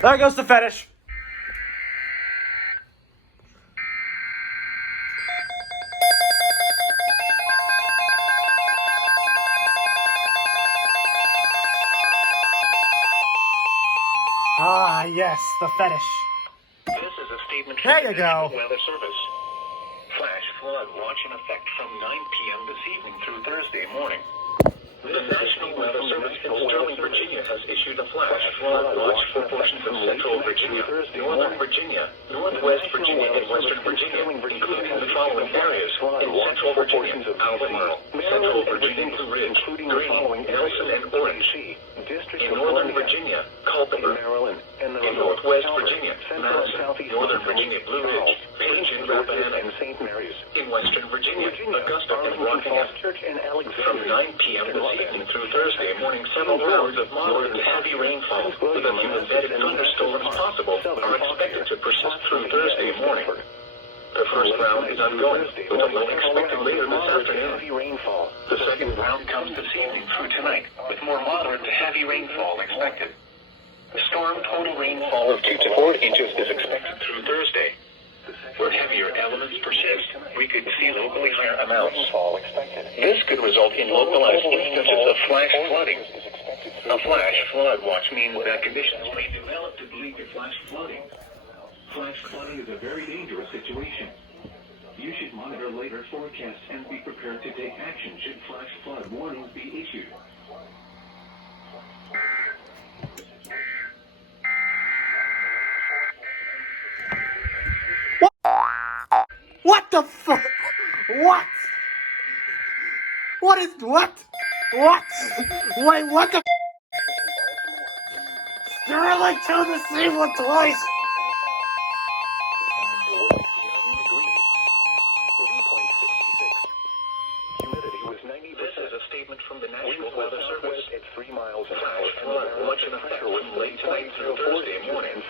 There goes the fetish. Ah, yes, the fetish. This is a statement from There the you go. National Weather Service. Flash flood watch in effect from 9 p.m. this evening through Thursday morning. The National Weather Service in Sterling, Virginia has issued a flash flood watch for portions of central Virginia, northern Virginia, northwest Virginia, and western Virginia, including the following areas: in central Virginia, Albemarle, central Virginia, Blue Ridge, Greene, Nelson, and Orange. In northern Virginia, Culpeper. In northwest Virginia, Madison, northern Virginia, Blue Ridge, Page and Rappahannock. In western Virginia, Augusta and Rockingham. From 9 p.m. this evening through Thursday morning, several rounds of moderate to heavy rainfall with a few embedded thunderstorms possible are expected to persist through Thursday morning. The first round is ongoing, with a low expected later this afternoon. The second round comes this evening through tonight, with more moderate to heavy rainfall expected. The storm total rainfall of 2 to 4 inches is expected through Thursday. Where heavier elements persist, we could see locally higher amounts. This could result in localized instances of flash flooding. A flash flood watch means that conditions may develop to lead to flash flooding. Flash flooding is a very dangerous situation. You should monitor later forecasts and be prepared to take action should flash flood warnings be issued. What the fuck? What? What is what? What? Wait, what the? Sterling to the same one twice. This is a statement from the National Weather Service. Flash flood watch in effect from late tonight through Thursday morning.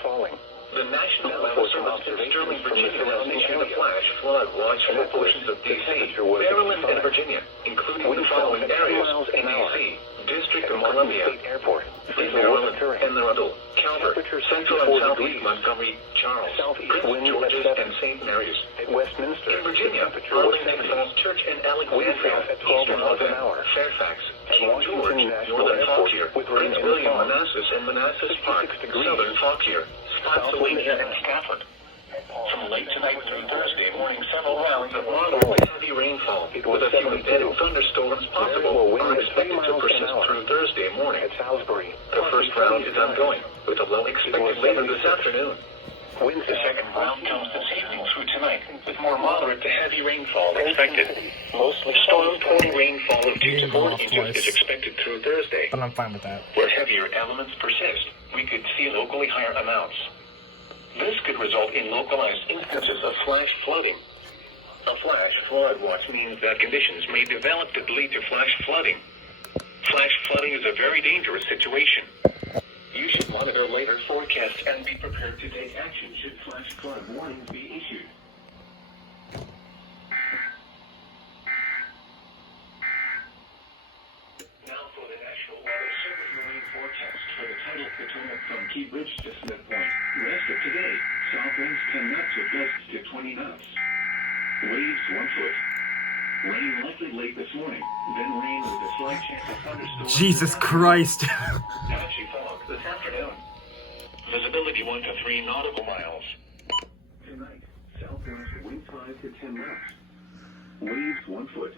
The National Weather Service in Sterling, Virginia has issued a flash flood watch for portions of D.C., Maryland, and Virginia, including the following areas: in D.C., District of Columbia, in Maryland, Anne Arundel, Calvert, Central and Southeast Montgomery, Charles, Prince George's, and St. Mary's. In Virginia, Arlington Falls Church and Alexandria, Eastern Logan, Fairfax, King George, Northern Fauquier, Prince William, Manassas, and Manassas Park, Southern Fauquier, Spotsylvania, and Scotland. From late tonight through Thursday morning, several rounds of moderate to heavy rainfall with a few embedded thunderstorms possible are expected to persist through Thursday morning. The first round is ongoing, with a low expected later this afternoon. The second round comes this evening through tonight, with more moderate to heavy rainfall expected. Storm total rainfall of 2 to 4 inches is expected through Thursday. But I'm fine with that. Where heavier elements persist, we could see locally higher amounts. This could result in localized instances of flash flooding. A flash flood watch means that conditions may develop to lead to flash flooding. Flash flooding is a very dangerous situation. You should monitor later forecasts and be prepared to take action should flash flood warnings be issued. Now for the National Weather Service marine forecast for the tidal Potomac from Key Bridge to Smith Point. Rest of today, south winds 10 knots with gusts to 20 knots. Waves 1 foot. Rain likely late this morning, then rain with a slight chance of thunderstorms. Jesus Christ. Patchy fog this afternoon. Visibility 1 to 3 nautical miles. Tonight, southwest wind 5 to 10 knots. Waves 1 foot.